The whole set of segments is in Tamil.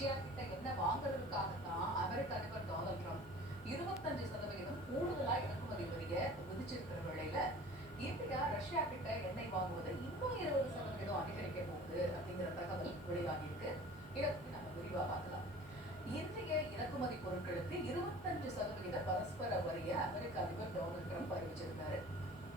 ரஷ்யா கிட்ட என்ன வாங்குறதுக்காகத்தான் அமெரிக்க அதிபர் டொனால்ட் ட்ரம்ப் இருபத்தஞ்சு சதவீதம் கூடுதலா இறக்குமதி வரிய விதிச்சிருக்கிற வேளையில இந்தியா ரஷ்யா கிட்ட எண்ணெய் வாங்குவதை இன்னும் இருபது சதவீதம் அதிகரிக்க போகுது அப்படிங்கிற தகவல் வெளியாகி இருக்கு இதை பத்தி நம்ம விரிவா பார்க்கலாம். இந்திய இறக்குமதி பொருட்களுக்கு இருபத்தஞ்சு சதவீத பரஸ்பர வரிய அமெரிக்க அதிபர் டொனால்ட் ட்ரம்ப் அறிவிச்சிருந்தாரு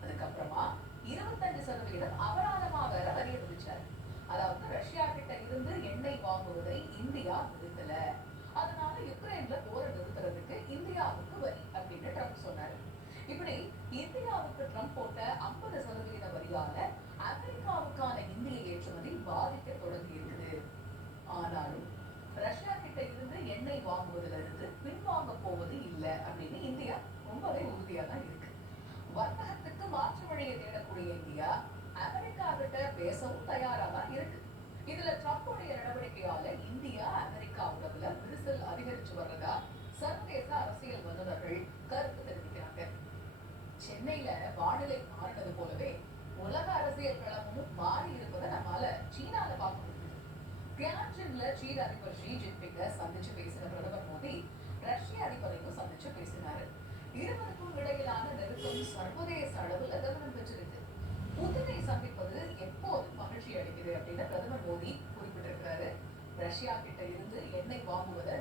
அதுக்கப்புறமா இருபத்தஞ்சு சதவீதம் அபராதமா வேற வரி விதிச்சாரு. அதாவது ரஷ்யா கிட்ட இருந்து எண்ணெய் வாங்குவதை இந்தியா நிறுத்தல அதனால யுக்ரைன்ல போரை நிறுத்துறதுக்கு இந்தியாவுக்கு வரி அப்படின்னு ட்ரம்ப் சொன்னாரு. இப்படி இந்தியாவுக்கு ட்ரம்ப் போட்ட ஐம்பது சதவீத வரியால அமெரிக்காவுக்கான இந்திய ஏற்றுமதி பாதிக்க தொடங்கி இருக்குது ஆனாலும் ரஷ்யா கிட்ட இருந்து எண்ணெய் வாங்குவதுல இருந்து பின்வாங்க போவது இல்லை அப்படின்னு இந்தியா ரொம்பவே உறுதியா தான் இருக்கு. வர்த்தகத்துக்கு மாற்று வழியை தேடக்கூடிய இந்தியா அமெரிக்கா கிட்ட பேசவும் தயாரா தான் இருக்கு. இதுல ட்ரம்ப்புடைய அரசியல் கருத்து தெரிவிக்கிறாங்க. சென்னையில வானிலை மாறினது போலவே உலக அரசியல் களமும் மாறி இருப்பதை நம்மால சீனால பார்க்க முடியுது. தியான்ஜின்ல சீன அதிபர் ஷி ஜின்பிங்க சந்திச்சு பேசின பிரதமர் மோடி ரஷ்ய அதிபரையும் சந்திச்சு பேசினாரு. இருவருக்கும் இடையிலான நெருக்கம் சர்வதேச அளவில் கவனம் பெற்றிருக்கு. புதினை சந்திப்பது எப்போதும் மகிழ்ச்சி அளிக்குது அப்படின்னு பிரதமர் மோடி குறிப்பிட்டிருக்கிறாரு. ரஷ்யா கிட்ட இருந்து எண்ணெய் வாங்குவதை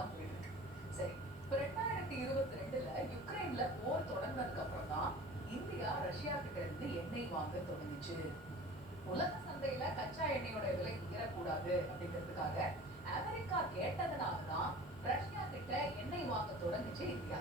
தான் போயிட்டு சரி இப்போ ரெண்டாயிரத்தி இருபத்தி ரெண்டுல யுக்ரைன்ல போர் தொடங்கினதுக்கு அப்புறம் தான் இந்தியா ரஷ்யா கிட்ட இருந்து எண்ணெய் வாங்க தொடங்குச்சு. உலக சந்தையில கச்சா எண்ணெயோட விலை உயரக்கூடாது அப்படிங்கிறதுக்காக அமெரிக்கா கேட்டதுனால தான் ரஷ்யா கிட்ட எண்ணெய் வாங்க தொடங்குச்சு இந்தியா.